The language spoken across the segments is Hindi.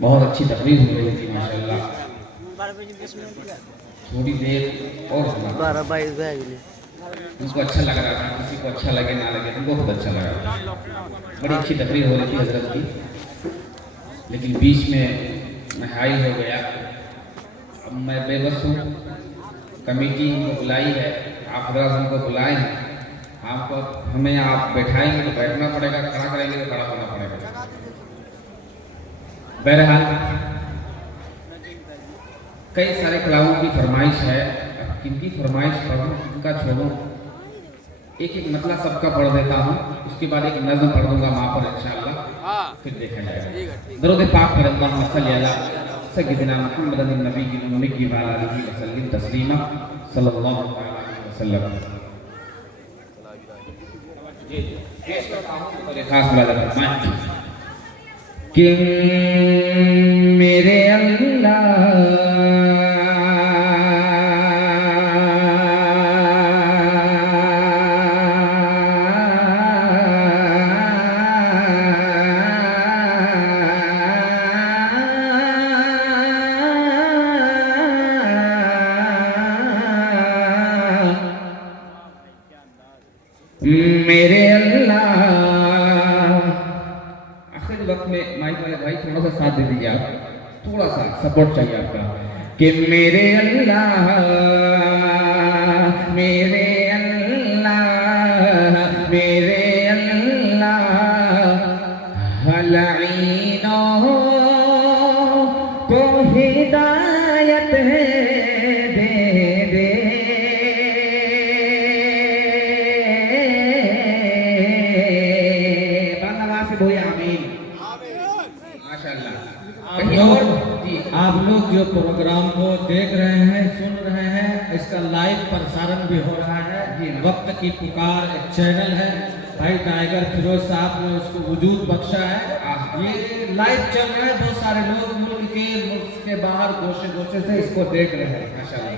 बहुत अच्छी तकरीर हो रही थी माशाल्लाह। थोड़ी देर और सुना, 12-22 जिसको अच्छा लग रहा था, किसी को अच्छा लगे ना लगे, तो बहुत अच्छा लगा। बड़ी अच्छी तकरीर हो रही थी हजरत की, लेकिन बीच में मैं हाई हो गया। अब मैं बेबस हूँ, कमेटी हमको बुलाई है, आप हजरत हमको बुलाए हैं, आपको हमें आप बैठाएंगे तो बैठना पड़ेगा, खड़ा करेंगे तो खड़ा होना पड़ेगा। बहरहाल कई सारे कलामों की फरमाइश है, अब किनकी फरमाइश पढ़ूं किनका छोड़ूं, एक एक मतलब सबका पढ़ देता हूँ, उसके बाद एक नज़्म पढ़ दूंगा वहाँ पर इंशाअल्लाह, फिर देखा जाएगा। दरूद पाक पर अल्लाहुम्मा सल्ली अला सय्यिदिना मुहम्मदिन नबिय्यिल उम्मी व अला आलिहि व सल्लिम तस्लीमा सल्लल्लाहु अलैहि वसल्लम। जी पेश करता हूँ तो खास मुलाज़ा फरमाएं कि मेरे अल्लाह मेरे अल्लाह, आखिर वक्त में माइक वाले भाई थोड़ा सा साथ दे दीजिए, आप थोड़ा सा सपोर्ट चाहिए आपका कि मेरे अल्लाह, मेरे अल्लाह, मेरे अल्लाह हलईनों को हिदायत दे दे, आप लोग जो प्रोग्राम को देख रहे हैं, सुन रहे हैं, इसका लाइव प्रसारण भी हो रहा है। वक्त की पुकार एक चैनल है, भाई टाइगर फिरोज साहब ने उसको वजूद बख्शा है। ये लाइव चल रहा है, बहुत सारे लोग मुल्क के बाहर गोशे गोशे से इसको देख रहे हैं। माशाल्लाह,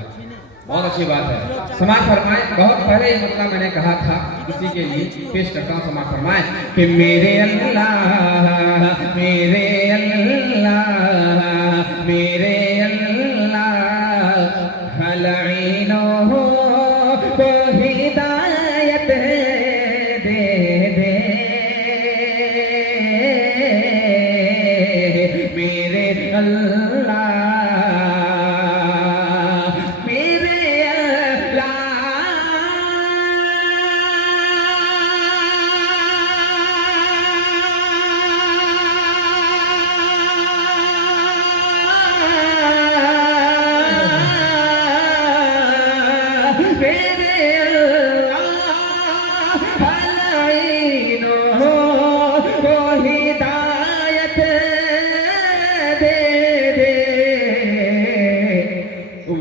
बहुत अच्छी बात है। समाज फरमाए, बहुत पहले ही मतलब मैंने कहा था किसी के लिए पेश करता हूँ। समाज फरमाए कि मेरे अल्लाह, मेरे अल्लाह, मेरे अल्लाह हलईनों को हिदायत दे दे, मेरे अल्लाह,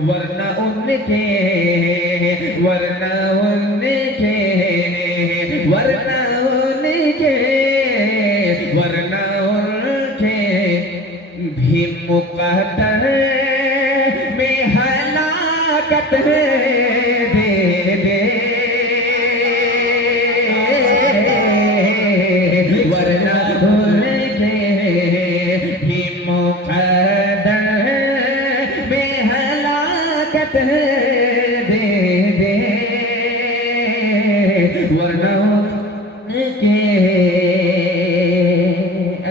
वरना उनके, वरना उनके, वरना उनके, वरना उनके भी मुक़द्दर में हलाकत दे दे, वरना उनके भी मुक़द्दर में हलाकत दे दे, वरना उनके।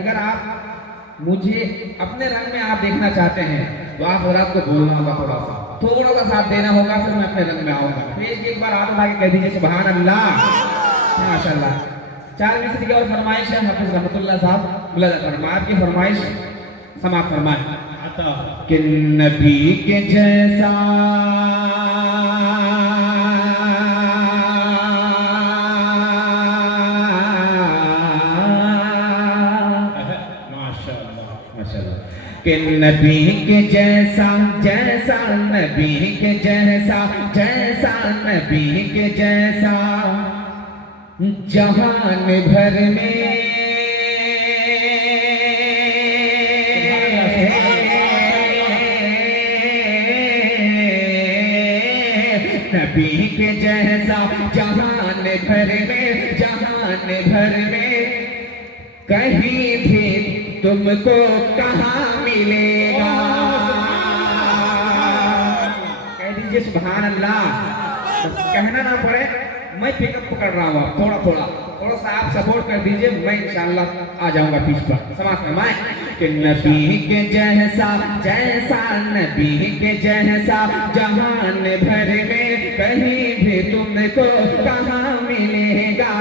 अगर आप मुझे अपने रंग में आप देखना चाहते हैं तो आप रात को बोलना होगा, थोड़ा सा साथ देना होगा, फिर मैं अपने रंग में आऊंगा। प्लीज एक बार हाथ उठा के कह दीजिए सुभान अल्लाह, माशाल्लाह। 4 मिसरी की और फरमाइश है हाफिज रहमतुल्लाह साहब, मुलाज़ा फरमाए, आपकी फरमाइश समाप्त फरमाए कि नबी के जैसा कि नबी के जैसा, जैसा नबी के जैसा, जैसा नबी के जैसा जहान भर में नबी के जैसा जहान भर में, जहान भर में कहीं भी तुमको कहाँ मिलेगा। कह दीजिए सुभान अल्लाह। कहना ना पड़े, मैं पिकअप पकड़ रहा हूँ, थोड़ा थोड़ा सा आप सपोर्ट कर दीजिए, मैं इंशाल्लाह आ जाऊंगा पीछ पर। समाज फरमाए कि नबी के जैसा नबी के जैसा जहान भर में कहीं भी तुमको कहाँ मिलेगा,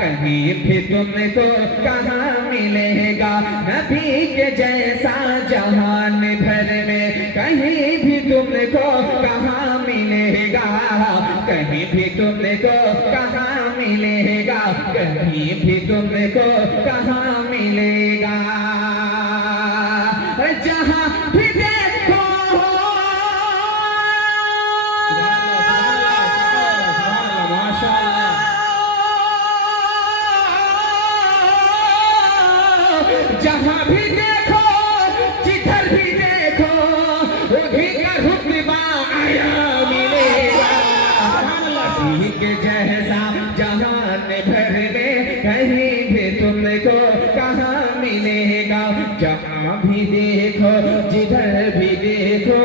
कहीं भी तुमको कहाँ मिलेगा। नबी के जैसा जहान भर में कहीं भी तुमको कहाँ मिलेगा, कहीं भी तुमको कहाँ मिलेगा, कहीं भी तुमको कहाँ मिलेगा। जहाँ भी देखो जहाँ भी देखो जिधर भी देखो वही का रुतबा आया मिलेगा। नबी के जैसा जहान भर में कहीं भी तुमको कहाँ मिलेगा। जहाँ भी देखो जिधर भी देखो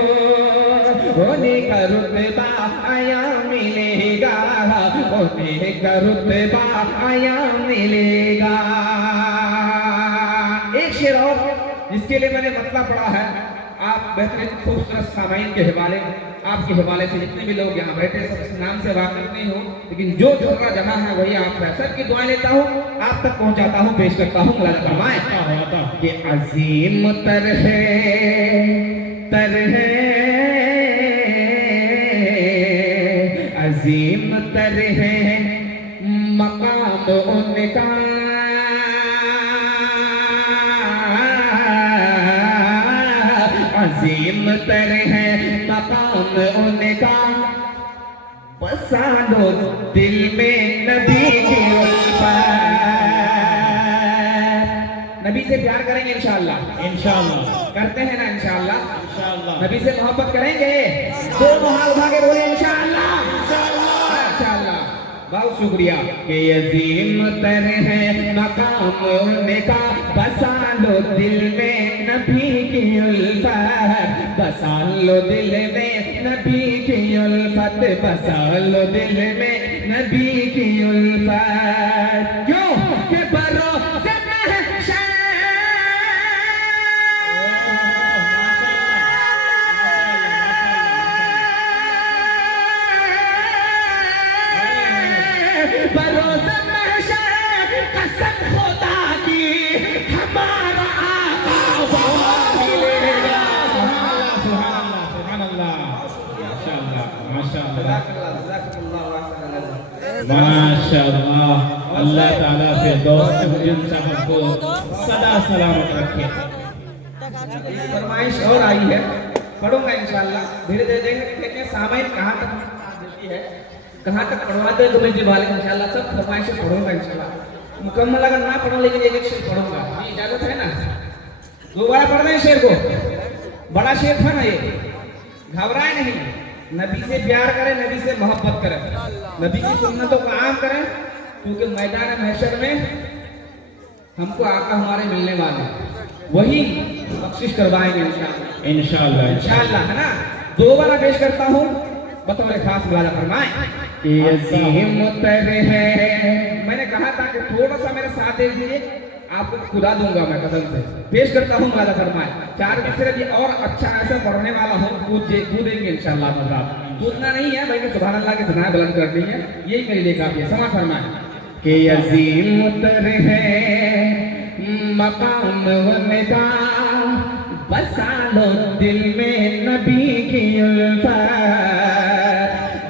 उन्हीं का रुतबा आया मिलेगा, उन्हीं का रुतबा आया मिलेगा। एक शेर और जिसके लिए मैंने मतलब पढ़ा है, आप बेहतरीन खूबसूरत सामाइन के हवाले, आपके हवाले से जितने भी लोग यहाँ बैठे सब नाम से वाकिफ नहीं हो, लेकिन जो झगड़ा जहाँ है वही आप सबकी दुआएं लेता हूँ, आप तक पहुँचाता हूँ, पेश करता हूँ। मुलाज़ा फरमाएं कि अजीम तरह अजीम तरह मकाम उनका, अजीम तरह मकाम उनका। बसा लो दिल में नबी की उल्फत। नबी से प्यार करेंगे इंशाअल्लाह, करते हैं ना इंशाअल्लाह, नबी से मोहब्बत करेंगे। दोनों हाथ उठा के बोले इंशाअल्लाह, इंशाअल्लाह। बहुत शुक्रिया कि अजीम तरह मकाम उनका। बसा लो दिल में नबी की उल्फत, बसा लो दिल में नबी की उल्फत, बसा लो दिल में नबी की उल्फत। क्यों के भरोसे कसम खुदा की हमारा आका मिलेगा। माशाअल्लाह। अल्लाह ताला से दोस्त हुजूर साहब को सदा सलामत रखे। फरमाइश और आई है, पढ़ूंगा इंशाअल्लाह, धीरे धीरे देखेंगे सामाइन कहाँ तक देती है, कहाँ तक पढ़वाते हैं। तो मैं वाले इंशाअल्लाह सब फरमाइशें पढ़ूंगा इंशाअल्लाह, मुकम्मल अगर ना पढ़ूं लेकिन एक शेर पढ़ूंगा, ये इजाजत है ना। दोबारा पढ़ रहे हैं शेर को, बड़ा शेर था ना ये, घबराए नहीं। नबी से प्यार करें, नबी से मोहब्बत करें, नबी की सुन्नतों को आम करें, क्योंकि मैदान महशर में हमको आका हमारे मिलने वाले वही बख्शिश करवाएंगे इंशाअल्लाह, इंशाअल्लाह, है ना। दोबारा पेश करता हूँ बतौर खास मुलाज़ा फरमाएं कि अजीम तरह मैंने कहा था कि थोड़ा सा मेरे साथ दे दीजिए, आपको खुदा दूंगा मैं कसम से। पेश करता हूँ मुलाज़ा फरमाएं। चार दूसरे भी और अच्छा ऐसा पढ़ने वाला हूँ, कूदेंगे इंशाअल्लाह। कूदना नहीं है भाई, सुभान अल्लाह की सना बुलंद करनी है, यही मेरे लिए काफी है। समाज फरमाएं कि अजीम तरह मकाम उनका। बसा लो दिल में नबी की उल्फत,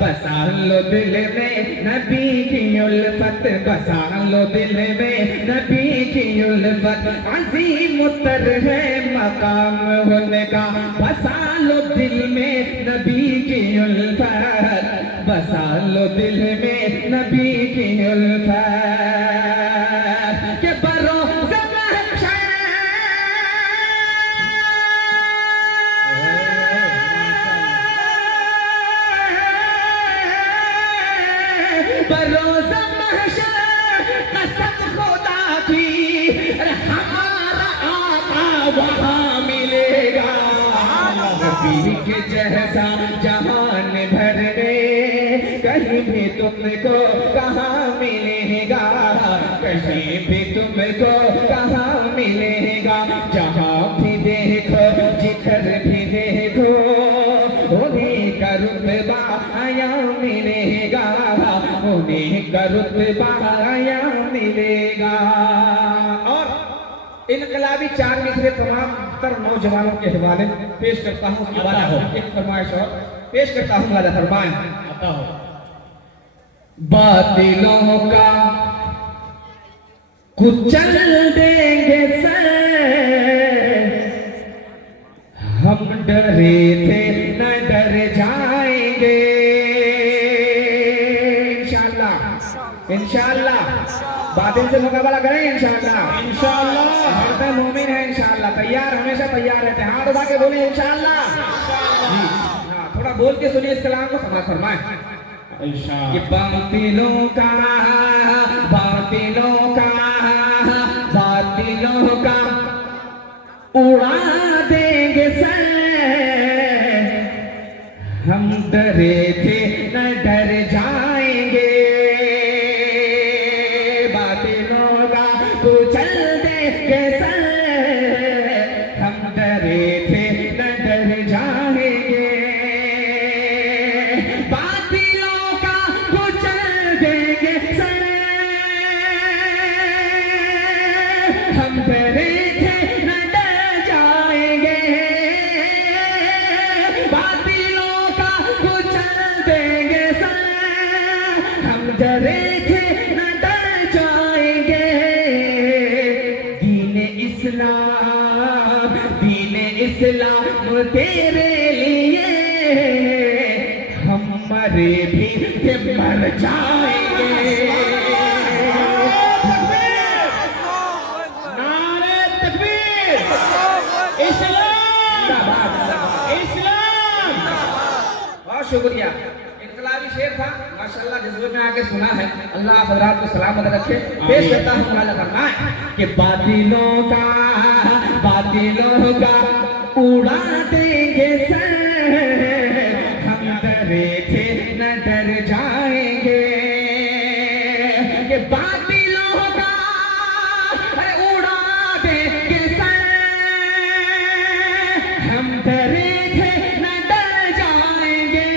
बसा लो दिल में नबी की उल्फत, बसा लो दिल में नबी की उल्फत। अजीम तरह मकाम उनका। बसा लो दिल में नबी की उल्फत, बसा लो दिल में नबी की उल्फत। के भरोसे बरोज़ा महशर कसम खुदा की हमारा नबी के जैसा जहान भर में कहीं भी तुमको कहाँ मिलेगा, कहीं भी तुमको कहाँ मिलेगा। जहाँ भी देखो जिधर भी देखो उन्हीं का रुतबा आया मिलेगा, उन्हीं का रुतबा आया मिलेगा। और इनकलाबी चार मिसरे तमाम तर नौजवानों के हवाले पेश करता हूँ। उसके बाद एक फरमाइश और पेश करता हूँ। वाला फरमान आता हो। बातिलों का कुचल देंगे सर, हम डरे थे न डर जाएंगे। इंशाअल्लाह इंशाअल्लाह बातिल से मुकाबला करें इंशाअल्लाह। इंशाअल्लाह हर पे मोमिन है इंशाअल्लाह। तैयार, हमेशा तैयार रहते हैं। हाथ उठा के बोले इंशाअल्लाह। थोड़ा बोल के सुनिए इस कलाम को, समाज फरमाएं इंशाअल्लाह। कि बातिलों का उड़ा देंगे सर, हम डरे थे न डर जाएंगे। बातिलों का कुचल देंगे सर, हम डरे थे न डर जाएंगे। बातिलों का कुचल देंगे सर, हम डरे डरे थे न डर जाएंगे। दीन इस्लाम तेरे लिए हम मरे भी थे मर जाएंगे। नारे तकबीर, इस्लाम इस्लाम। बहुत शुक्रिया। इनकलाबी शेर था माशाअल्लाह, जज्बे में आके सुना है। अल्लाह आप हज़रात को सलामत रखे। पेश करता हूँ वाला फरमान कि बातिलों का उड़ा देंगे सर, हम डरे थे न डर जाएंगे। कि बातिलों का उड़ा देंगे सर, हम डरे थे न डर जाएंगे।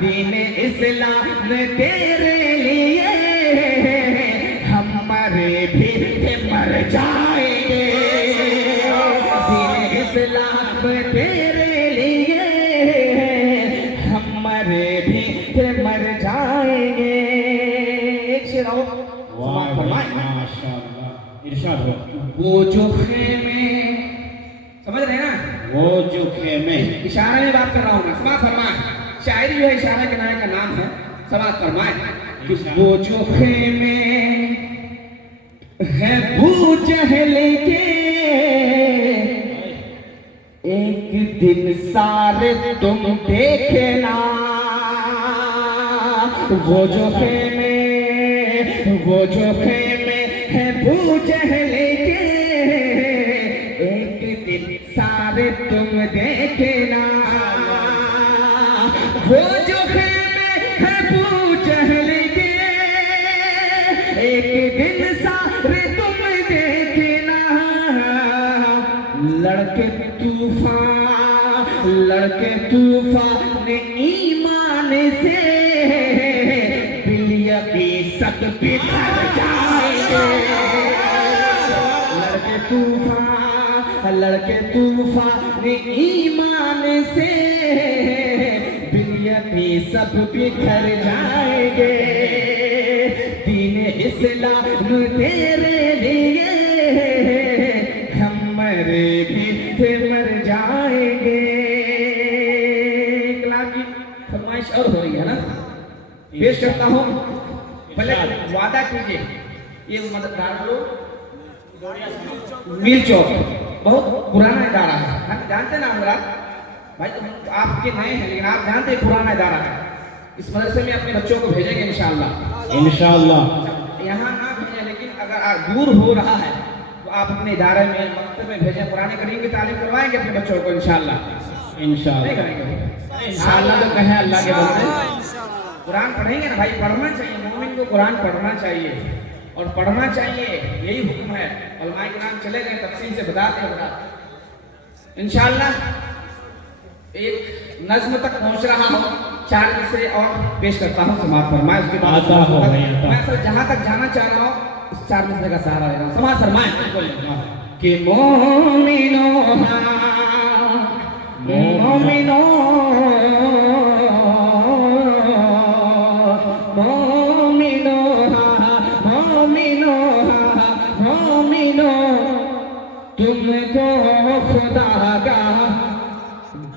दीन इस्लाम तेरे लिए हम मरे भी थे मर जाएंगे। दीन इस्लाम तेरे लिए हम मरे भी थे मर जाएंगे। एक शेर और माशाअल्लाह इरशाद हो। वो जो खेमे, समझ रहे हैं ना, वो जो खेमे, इशारा में बात कर रहा हूँ ना। समाज फरमाए, शायरी जो है इशारा के नायक का नाम है। समाज फरमाए कि वो जो खेमे है अबू जहल के, एक दिन सारे तुम देखना। वो जो खेमे है अबू जहल के, एक दिन सारे तुम देखना। वो जो खेमे है अबू जहल के, एक दिन सारे तुम देखना। लड़के तूफान ईमान से बिलिया की सत बिखर जाएंगे। लड़के तूफान ईमान से बिलिया की सब बिखर जाएंगे। दीन इस्लाम तेरे लिए हम मरे भी थे मर जाएंगे। कलाम की फरमाइश और हो रही है ना, पेश करता हूँ। पहले वादा कीजिए, ये मददगार लोग मिल चौक बहुत पुराना इदारा है, हम जानते ना हमरा भाई, आपके नए हैं लेकिन आप जानते पुराना इदारा है। इस मदरसे में अपने बच्चों को भेजेंगे इंशाअल्लाह। यहाँ ना भेजें, लेकिन अगर दूर हो रहा है तो आप अपने इदारे में मकतब में भेजें, कुरान करीम की तालीम करवाएंगे अपने बच्चों को इंशाल्लाह। नहीं करेंगे इंशाल्लाह तो कहें अल्लाह के बंदे कुरान पढ़ेंगे ना भाई, पढ़ना चाहिए, मोमिन को कुरान पढ़ना चाहिए और पढ़ना चाहिए, यही हुक्म है। उलमाए किराम चले गए तफसील से बताते इंशाल्लाह। एक नज्म तक पहुंच रहा हूँ, 4 मिसरे और पेश करता हूँ, समाप्त फरमाए। उसके बाद मैं सर जहाँ तक जाना चाह रहा हूँ उस 4 मिसरे का सहारा ले रहा हूँ, समाप्त फरमाए कि मोमिनो मोमिनो मोमिनो मोमिनो मोमिनो तुमको खुदा का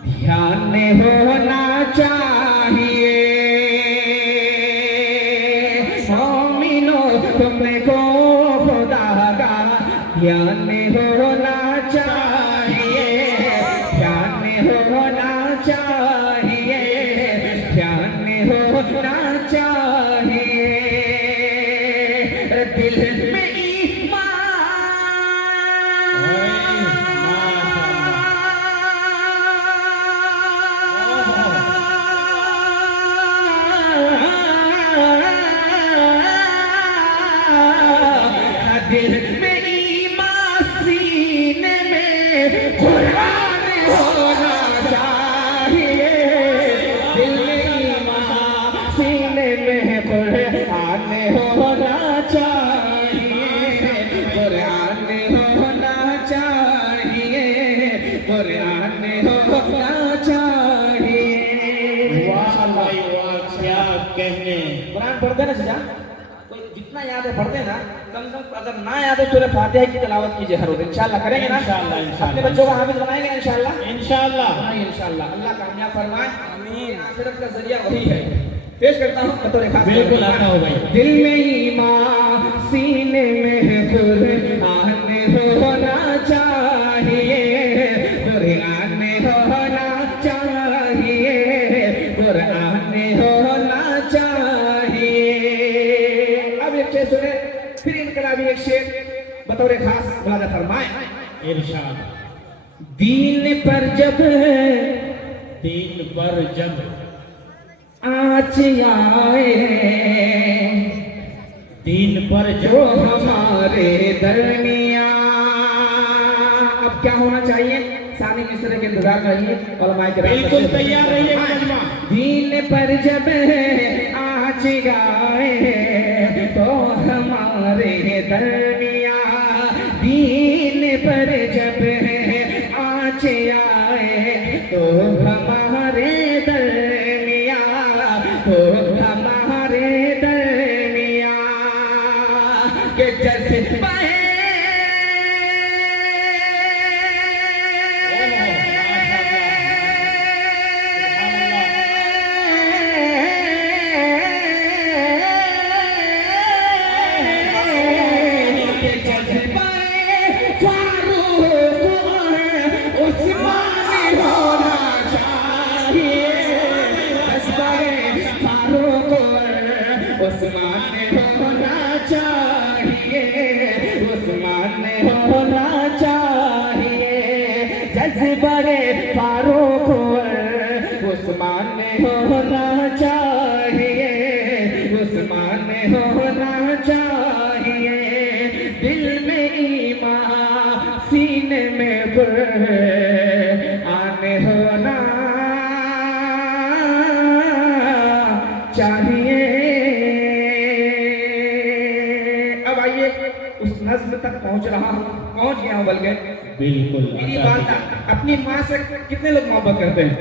ध्यान होना चाहिए। मोमिनो तुमको खुदा का ध्यान होना चाहिए, ध्यान होना चाहिए, ध्यान होना चाहिए। दिल में कुरान पढ़ते ना सजा, कोई जितना याद है पढ़ते ना, कम से कम अगर ना याद है सूरह फातिहा की तिलावत कीजिए हर रोज, इंशाल्लाह करेंगे ना, इंशाल्लाह अपने बच्चों को हाफिज बनाएंगे इंशाल्लाह, इंशाल्लाह अल्लाह कामयाब फरमाए, आमीन। आखिरत का जरिया वही है। पेश करता हूँ बतौर खास, बिल्कुल आता हो भाई। दिल में ईमान सीने में कुरान होना चाहिए, कुरान होना चाहिए, कुरान होना चाहिए। अब एक शेर सुने, फिर इनकलाबी एक शेर बतौर खास मुलाजा फरमाए। इरशाद दीन पर जब आँच आए, दीन पर जो हमारे दरमिया, अब क्या होना चाहिए? सानी मिस्र के इंतजार करिए, उलमाए किराम बिल्कुल तैयार रहिए। दीन पर जब आँच आए तो हमारे दरमिया, दीन पर जब आँच आए तो हमारे दरमिया, तो हमारे दरमिया के जज्बा जज्बे फारूक उस्मान होना चाहिए, उस्मान होना चाहिए। दिल में ईमान सीने में आने होना चाहिए। अब आइए उस नज्म तक पहुंच गया हूं बल्कि बिल्कुल। मेरी बात अपनी माँ से कितने लोग मोहब्बत करते हैं?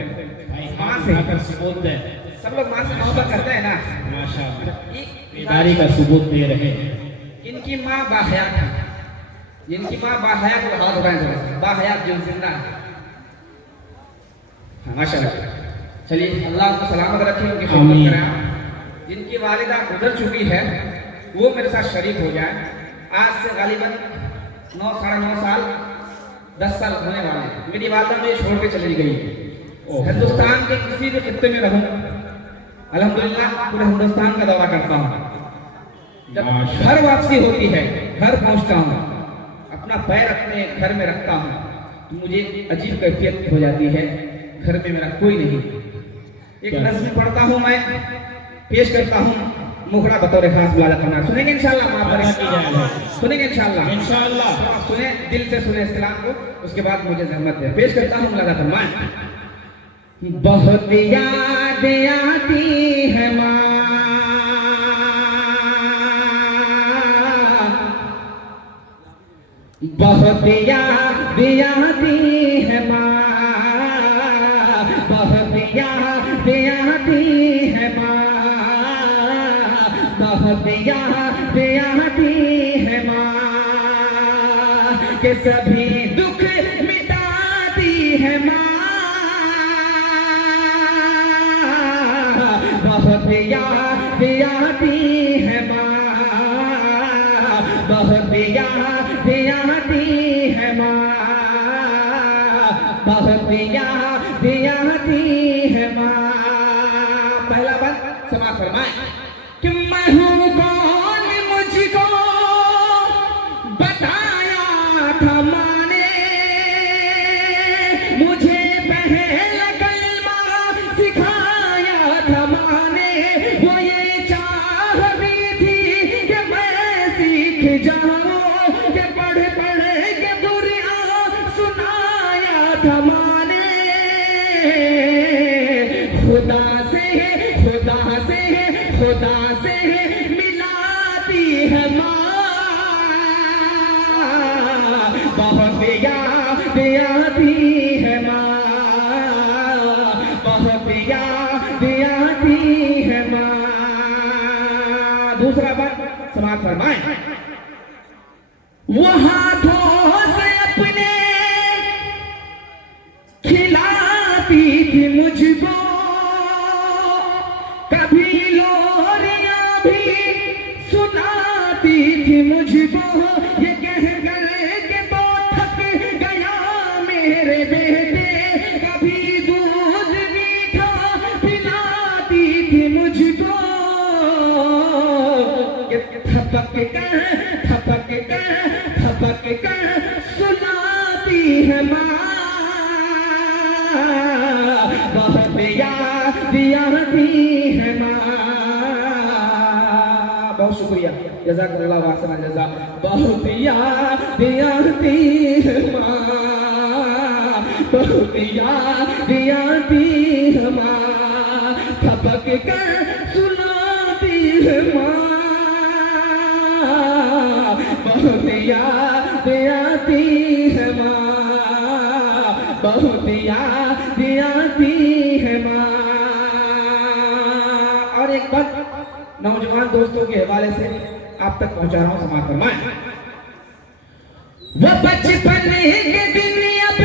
माँ से सबूत है, सब लोग माँ से मोहब्बत करते हैं ना, माशाअल्लाह का सबूत दे रहे हैं। इनकी माँ बाहयात है, जिनकी माँ बाहयात, वो हाथ उठाएं थोड़े, बाहयात जो जिंदा है, माशाअल्लाह। चलिए अल्लाह को सलामत रखे, उनकी खिदमत करें। जिनकी वालिदा गुजर चुकी है वो मेरे साथ शरीक हो जाए। आज से गालिबन 9 साढ़े 9 साल 10 साल होने वाले हैं। मेरी वालिदा मुझे छोड़ के चली गई। हिंदुस्तान के किसी भी खित्ते में रहूं, अल्हम्दुलिल्लाह पूरे हिंदुस्तान का दौरा करता हूं। जब घर वापसी होती है, घर पहुंचता हूं, अपना पैर अपने घर में रखता हूँ तो मुझे अजीब कैफियत हो जाती है, घर में मेरा कोई नहीं। एक नज़्म पढ़ता हूँ मैं, पेश करता हूँ मुखड़ा बतौर खास बुलादा करना। सुनेंगे इंशाल्लाह? सुनेंगे इंशाल्लाह? सुने, दिल से सुने इस कलाम को, उसके बाद मुझे जहमत है। पेश करता हूँ बुलादा फरमाएं। बहुत याद आती है माँ, बहुत याद आती है माँ, बहुत याद आती है माँ, बहुत याद आती है माँ, के सभी दुख मिटाती है माँ, बहुत याद आती है माँ, बहुत याद आती है माँ, बहुत याद आती है माँ। पहला बात समाज फरमाए कि मैं हूँ कौन, मुझको बताया था माँ ने, मुझे पहला कलमा सिखाया था माँ ने, वो ये चाहती थी कि मैं सीख जाऊं, कि पढ़ पढ़ के दुनिया सुनाया था माँ ने, खुदा से खुदा से खुदा से मिलाती है माँ, बहुत याद आती है माँ, बहुत याद आती है माँ। दूसरा बात समाज फरमाएं, वो हाथों से अपने खिलाती थी मुझको, कभी लोरियां भी सुनाती थी मुझको, ये कह कर के तो थक गया मेरे बेटे, कभी दूध मीठा पिलाती थी मुझको, ये थपक कर सुनाती है माँ, बहुत याद आती है माँ। बहुत शुक्रिया, जज़ाकल्लाह वाहसन जज़ा। बहुत याद आती है माँ, बहुत याद आती है माँ, थपक कर सुनाती है माँ, बहुत याद आती है माँ, बहुत याद आती है माँ। और एक बात नौजवान दोस्तों के हवाले से आप तक पहुंचा रहा हूं, समाज फरमाएं। वो बचपन के दिन अब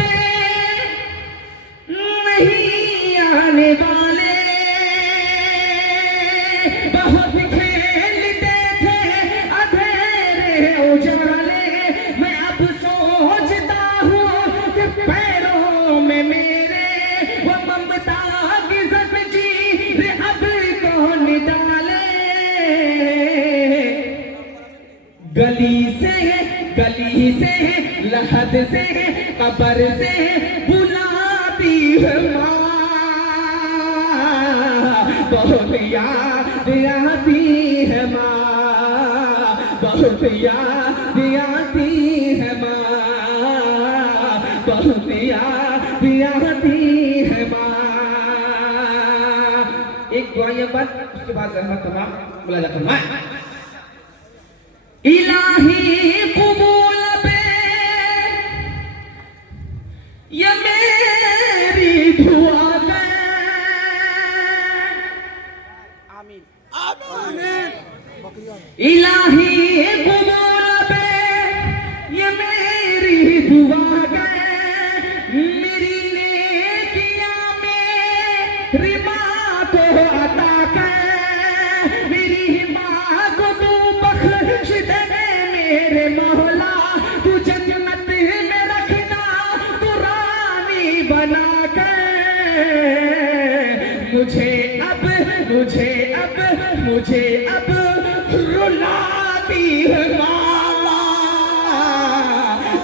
नहीं आने वाले, बहुत खेलते थे अंधेरे उजाले, मैं अब सोचता हूँ कि पैरों में मेरे वो ममता की ज़ंजीर अब कौन डाले, गली से लहद से कब्र से बुलाती है माँ, बहुत याद आती है माँ, बहुत याद आती है माँ, बहुत याद आती है माँ। एक दुआ ये बात, उसके बाद रहमत तमाम बोला जाता है। इलाही कबूल पे ये मेरी दुआ है, आमीन आमीन। इलाही कबूल पे ये मेरी दुआ है, मेरी नेकियां मेरी माँ को अता कर, मेरी माँ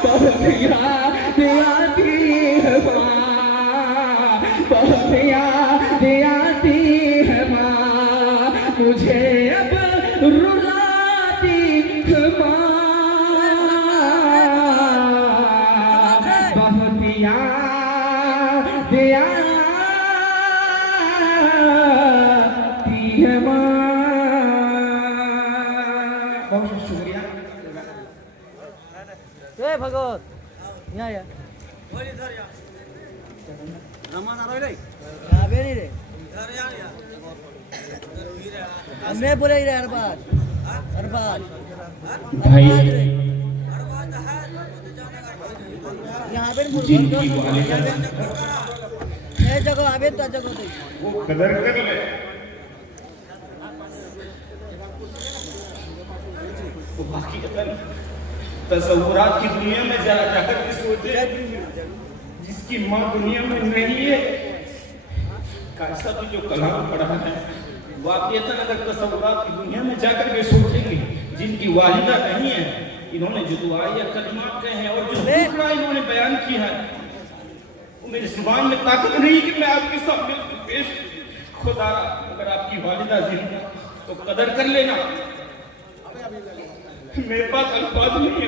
बहुत याद आती है माँ, बहुत याद आती है माँ, मुझे अब रुलाती है माँ, बहुत याद आती है माँ। बहुत शुक्रिया। जय भगवत यहाँ या आवे नहीं रे हमने बोले रे हर बार भाई यहाँ पे जिनकी वालिदा ये जगह आवे तो जगह दे वो कदर कर ले, वो बाकी तस्वुरात की दुनिया में जाकर के सोचे जिसकी माँ दुनिया में नहीं है, कैसा भी जो कलाम पढ़ा है वाक़ईतन अगर तस्वुरात की दुनिया में जाकर के सोचेंगे जिनकी वालिदा नहीं है, इन्होंने जो दुआ या कलिमात कहे हैं और जो दूसरा इन्होंने बयान किया है, वो मेरी जुबान में ताकत नहीं कि मैं आपके सामने पेश। खुदा अगर आपकी वालिदा जिंदा तो कदर कर लेना, मेरे पास अल्फाज नहीं है।